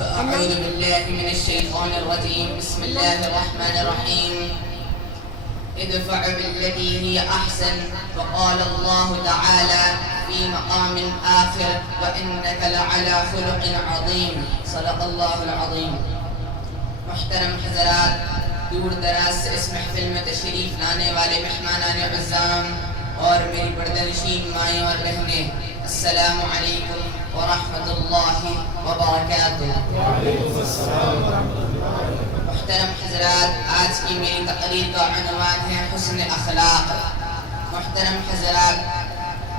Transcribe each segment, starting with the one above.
فأعوذ بالله من الشيطان الرجيم. بسم الله الرحمن الرحيم. ادفع بالتي هي أحسن. وقال الله تعالى في مقام آخر وإنك لعلى خلق عظيم. صدق الله العظيم. محترم حضرات، دور دراز سے اس محفل میں تشریف لانے والے مہمانان اعظام اور میری پردنشین مائیں اور بہنیں، السلام علیکم ورحمۃ اللہ وبرکاتہ۔ محترم حضرات، آج کی میری تقریر کا عنوان ہے حسن اخلاق۔ محترم حضرات،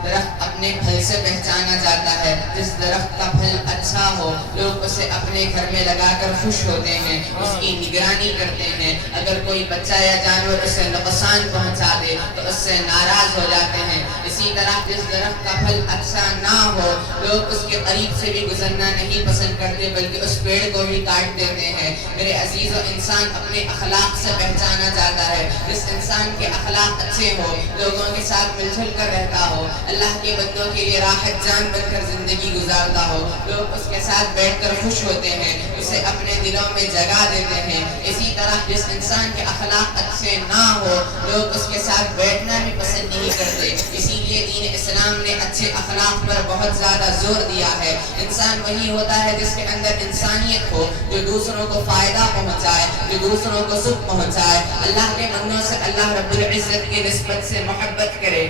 درخت اپنے پھل سے پہچانا جاتا ہے۔ جس درخت کا پھل اچھا ہو لوگ اسے اپنے گھر میں لگا کر خوش ہوتے ہیں، اس کی نگرانی کرتے ہیں۔ اگر کوئی بچہ یا جانور اسے نقصان پہنچا دے تو اس سے ناراض ہو جاتے ہیں۔ اسی طرح جس درخت کا پھل اچھا نہ ہو لوگ اس کے قریب سے بھی گزرنا نہیں پسند کرتے، بلکہ اس پیڑ کو بھی کاٹ دیتے ہیں۔ میرے عزیزو، انسان اپنے اخلاق سے پہچانا جاتا ہے۔ جس انسان کے اخلاق اچھے ہو، لوگوں کے ساتھ مل جل کر رہتا ہو، اللہ کے بندوں کے لیے راحت جان بن کر زندگی گزارتا ہو، لوگ اس کے ساتھ بیٹھ کر خوش ہوتے ہیں، اسے اپنے دلوں میں جگہ دیتے ہیں۔ اسی طرح جس انسان کے اخلاق اچھے نہ ہو لوگ اس کے ساتھ بیٹھنا بھی پسند نہیں کرتے۔ اسی لیے دین اسلام نے اچھے اخلاق پر بہت زیادہ زور دیا ہے۔ انسان وہی ہوتا ہے جس کے اندر انسانیت ہو، جو دوسروں کو فائدہ پہنچائے، جو دوسروں کو سکھ پہنچائے، اللہ کے بندوں سے اللہ رب العزت کی نسبت سے محبت کرے۔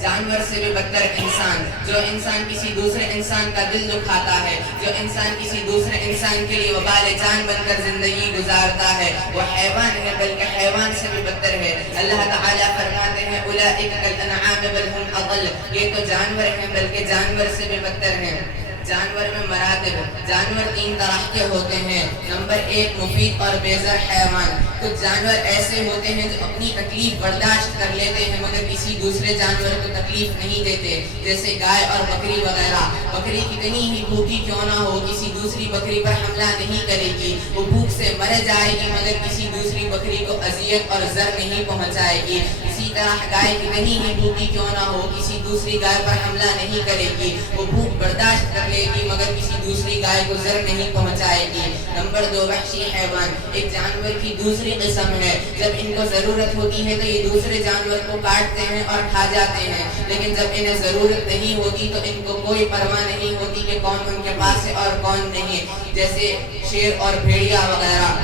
جانور سے بھی بدتر انسان، جو انسان کسی دوسرے انسان کا دل دکھاتا ہے، جو انسان کسی دوسرے انسان کے لیے وبال جان بن کر زندگی گزارتا ہے، وہ حیوان ہے، بلکہ حیوان سے بھی بدتر ہے۔ اللہ تعالیٰ فرماتے ہیں اولئک کالانعام بل هم اضل، یہ تو جانور ہیں بلکہ جانور سے بھی بدتر ہیں۔ جانور میں مراتب، جانور تین طرح کے ہوتے ہیں۔ نمبر ایک، مفید اور بیزر حیوان۔ کچھ جانور ایسے ہوتے ہیں جو اپنی تکلیف برداشت کر لیتے ہیں مگر کسی دوسرے جانور کو تکلیف نہیں دیتے، جیسے گائے اور بکری وغیرہ۔ بکری کتنی ہی بھوکی کیوں نہ ہو، کسی دوسری بکری پر حملہ نہیں کرے گی، وہ بھوک سے مر جائے گی مگر کسی دوسری بکری کو اذیت اور ضرر نہیں پہنچائے گی۔ اسی طرح گائے کتنی ہی بھوکی کیوں نہ ہو، کسی دوسری گائے پر حملہ نہیں کرے گی، وہ بھوک برداشت کر لے گی مگر کسی دوسری گائے کو ضرر نہیں پہنچائے گی۔ نمبر دو، وحشی حیوان۔ ایک جانور کی دوسری قسم ہے، جب ان کو ضرورت ہوتی ہے تو یہ دوسرے جانور کو کاٹتے ہیں اور کھا جاتے ہیں، لیکن جب انہیں ضرورت نہیں ہوتی تو ان کو کوئی پرواہ نہیں ہوتی کہ کون ان کے پاس ہے اور کون نہیں، جیسے شیر اور بھیڑیا وغیرہ۔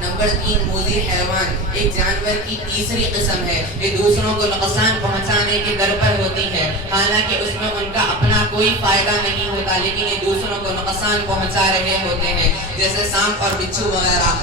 نمبر تین، موذی حیوان۔ ایک جانور کی تیسری قسم ہے، یہ دوسروں کو نقصان پہنچانے کے در پر ہوتی ہے، حالانکہ اس میں ان کا اپنا کوئی فائدہ نہیں ہوتا لیکن یہ دوسروں کو نقصان پہنچا رہے ہوتے ہیں، جیسے سانپ اور بچھو وغیرہ۔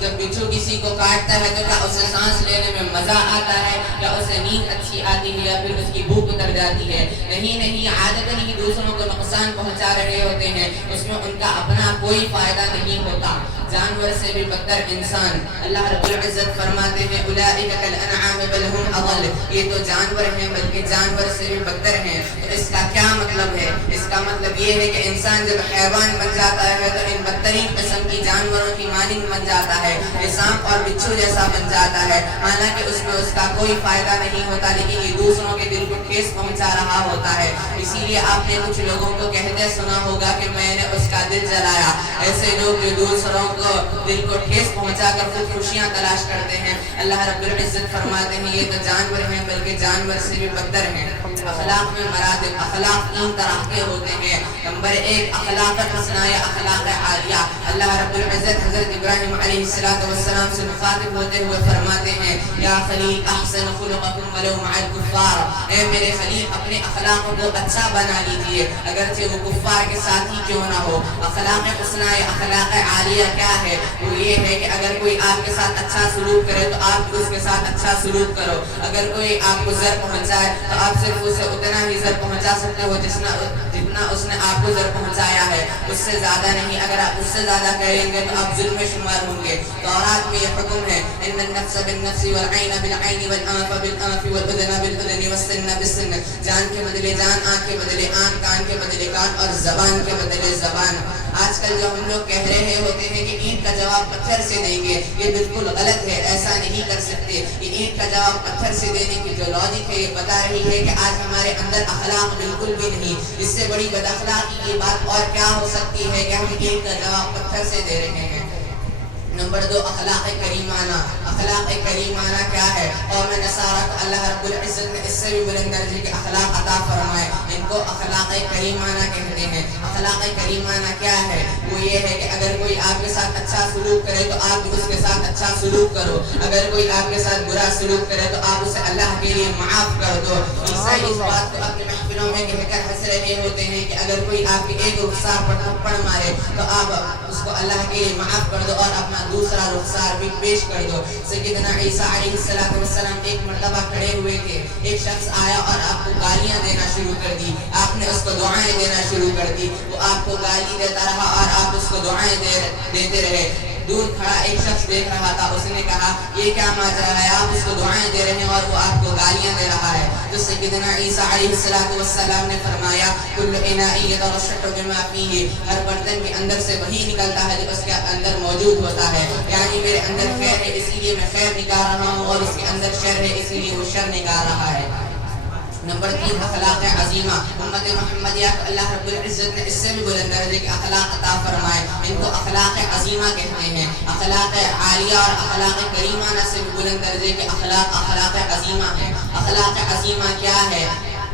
جب بچھو کسی کو کاٹتا ہے تو کیا اسے سانس لینے میں مزہ آتا ہے، یا اسے نیند اچھی آتی ہے، یا پھر اس کی بھوک اتر جاتی ہے؟ نہیں، عادتاً ہی دوسروں کو نقصان پہنچا رہے ہوتے ہیں، اس میں ان کا اپنا کوئی فائدہ نہیں ہوتا۔ جانور سے بھی بدتر انسان۔ اللہ رب العزت فرماتے ہیں اولئک کالانعام بل هم اضل، یہ تو جانور ہیں بلکہ جانور سے بھی بدتر ہیں۔ تو اس کا کیا مطلب ہے؟ اس کا مطلب یہ ہے کہ انسان جب حیوان بن جاتا ہے تو ان بدترین قسم کی جانوروں کی مانند بن جاتا ہے، یہ سانپ اور بچھو جیسا بن جاتا ہے، حالانکہ اس میں اس کا کوئی فائدہ نہیں ہوتا لیکن یہ دوسروں کے دل کو ٹھیس پہنچا رہا ہوتا ہے۔ اسی لیے آپ نے کچھ لوگوں کو کہتے سنا ہوگا کہ میں نے اس کا دل جلایا۔ ایسے لوگ جو دوسروں دل کو ٹھیس پہنچا کر خود خوشیاں تلاش کرتے ہیں، اللہ رب العزت فرماتے ہیں یہ تو جانور ہیں بلکہ جانور سے بھی بدتر ہیں۔ اخلاق میں مراتب، اخلاق تین طرح کے ہوتے ہیں۔ نمبر ایک، اخلاق حسنہ یا اخلاق عالیہ۔ اللہ رب العزت حضرت ابراہیم علیہ السلام سے مخاطب ہوتے ہوئے فرماتے ہیں یا خلیل احسن خلقکم ولو مع الکفار، اے میرے خلیل اپنے اخلاق کو اچھا بنا لیجئے اگرچہ وہ کفار کے ساتھ ہی کیوں نہ ہو۔ اخلاق حسنہ یا اخلاق عالیہ کیا ہے؟ وہ یہ ہے کہ اگر کوئی آپ کے ساتھ اچھا سلوک کرے تو آپ اس کے ساتھ اچھا سلوک کرو، اگر کوئی آپ کو ضرر پہنچائے تو آپ صرف اسے اتنا ہی ضرر پہنچا سکتے ہو جتنا اس نے آپ کو ضرر پہنچایا ہے، اس سے زیادہ نہیں۔ اگر آپ اس سے زیادہ کریں گے تو آپ ظلم میں شمار ہوں گے۔ تورات میں یہ حکم ہے ان النفس بالنفس والعین بالعین والانف بالانف والاذن بالاذن والسن بالسن، جان کے بدلے جان، آنکھ کے بدلے آنکھ، کان کے بدلے کان اور زبان کے بدلے زبان۔ آج آج کل جو ہم لوگ کہہ رہے ہوتے ہیں کہ اینٹ کا جواب پتھر سے دیں گے، یہ بالکل غلط ہے، ایسا نہیں کر سکتے۔ یہ اینٹ کا جواب پتھر سے دینے کی جو لاجک ہے یہ بتا رہی ہے کہ آج ہمارے اندر اخلاق بالکل بھی نہیں۔ اس سے بڑی بد اخلاقی کی بات اور کیا ہو سکتی ہے کہ ہم اینٹ کا جواب پتھر سے دے رہے ہیں۔ نمبر 2، اخلاق کریمانہ۔ اخلاق کریمانہ کیا ہے؟ قوم نصارہ کو اللہ رب العزت نے اس سے بھی بلند درجے کے اخلاق عطا فرمائے، ان کو اخلاق کریمانہ کہتے ہیں۔ اخلاق کریمانہ کیا ہے؟ وہ یہ ہے کہ اگر کوئی آپ کے ساتھ اچھا سلوک کرے تو آپ بھی اس کے ساتھ اچھا سلوک کرو، اگر کوئی آپ کے ساتھ برا سلوک کرے تو آپ اسے اللہ کے لیے معاف کر دو۔ عیسائی اس بات کو اپنی محفلوں میں کہہ کر ہنس رہے ہوتے ہیں کہ اگر کوئی آپ کے ایک رخسار پر تھپڑ مارے تو آپ اس کو اللہ کے لیے معاف کر دو اور اپنا دوسرا رخسار بھی پیش کر دو۔ سیدنا عیسیٰ علیہ السلام ایک مرتبہ کھڑے ہوئے تھے، ایک شخص آیا اور آپ کو گالیاں دینا شروع کر دی، آپ نے اس کو دعائیں دینا شروع کر دی، وہ آپ کو گالی دیتا رہا اور آپ اس کو دعائیں دیتے رہے۔ دور کھڑا ایک شخص دیکھ رہا تھا، اس نے کہا یہ کیا ماجرا ہے، آپ اس کو دعائیں دے رہے ہیں اور وہ آپ کو گالیاں دے رہا ہے۔ تو سیدنا عیسیٰ علیہ السلام نے فرمایا کل اناء یترشح بما فیہ، ہر برتن کے اندر سے وہی نکلتا ہے جو اس کے اندر موجود ہوتا ہے، یعنی میرے اندر خیر ہے اس لیے میں خیر نکال رہا ہوں اور اس کے اندر شر ہے اس لیے وہ شر نکال رہا ہے۔ نمبر 3، اخلاق عظیمہ۔ امت محمدیہ کو اللہ رب العزت نے اس سے بھی بلند درجے کے اخلاق عطا فرمائے، ان کو اخلاق عظیمہ کہتے ہیں۔ اخلاق عالیہ اور اخلاق کریمانہ سے بھی بلند درجے کے اخلاق عظیمہ ہیں۔ اخلاق عظیمہ کیا ہے؟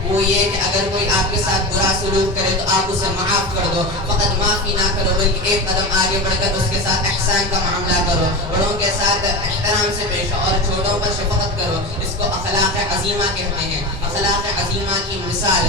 وہ یہ کہ اگر کوئی آپ کے ساتھ برا سلوک کرے تو آپ اسے معاف کر دو، فقط معافی نہ کرو بلکہ ایک قدم آگے بڑھ کر اس کے ساتھ احسان کا معاملہ کرو، بڑوں کے ساتھ احترام سے پیش آؤ اور چھوٹوں پر شفقت کرو، اس کو اخلاق عظیمہ کہتے ہیں۔ اخلاق عظیمہ کی مثال،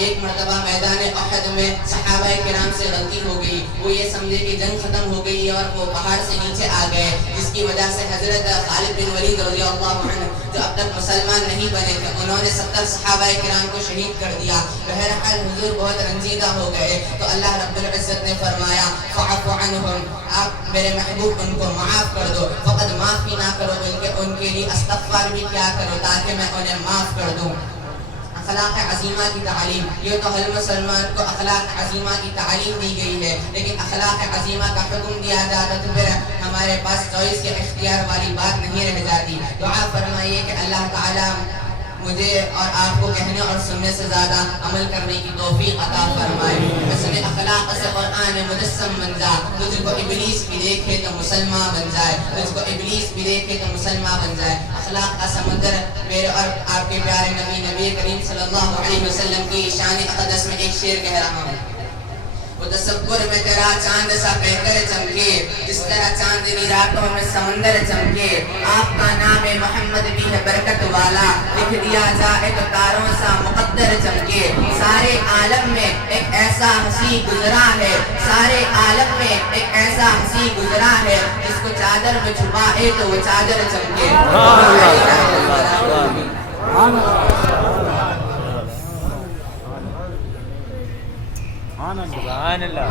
ایک مرتبہ میدان احد میں صحابہ کرام سے غلطی ہو گئی، وہ یہ سمجھے کہ جنگ ختم ہو گئی اور وہ پہاڑ سے نیچے آ گئے، جس کی وجہ سے حضرت خالد بن ولید رضی اللہ عنہ جو اب تک مسلمان نہیں بنے تھے، انہوں نے 70 صحابہ کرام کو شہید کر دیا۔ بہرحال حضور بہت رنجیدہ ہو گئے تو اللہ رب العزت نے فرمایا فاعف عنہم، آپ میرے محبوب ان کو معاف کر دو، فقط معافی نہ کرو بلکہ ان کے لیے استغفار بھی کیا کرو تاکہ میں انہیں معاف کر دوں۔ اخلاق عظیمہ کی تعلیم، یہ تو ہر مسلمان کو اخلاق عظیمہ کی تعلیم دی گئی ہے، لیکن اخلاق عظیمہ کا حکم دیا جاتا تو پھر ہمارے پاس چوائس کے اختیار والی بات نہیں رہ جاتی۔ دعا فرمائیے کہ اللہ تعالیٰ مجھے اور آپ کو کہنے اور سننے سے زیادہ عمل کرنے کی توفیق عطا فرمائے۔ حسن اخلاق سے قرآن مجسم بن جا، تجھ کو ابلیس بھی دیکھے تو مسلمان بن جائے، تجھ کو ابلیس بھی دیکھے تو مسلمان بن جائے۔ اخلاق کا سمندر میرے اور آپ کے پیارے نبی کریم صلی اللہ علیہ وسلم کی شان اقدس میں ایک شعر کہہ رہا ہوں۔ وہ تصور میں تیرا چاند سا بہتر چمکے، جس طرح چاندنی راتوں میں سمندر چمکے، آپ کا نام محمد بھی ہے برکت والا، لکھ دیا جائے تو تاروں سا مقدر چمکے۔ سارے عالم میں ایک ایسا ہنسی گزرا ہے، سارے عالم میں ایک ایسا ہنسی گزرا ہے، جس کو چادر میں چھپائے تو وہ چادر چمکے۔ سبحان اللہ۔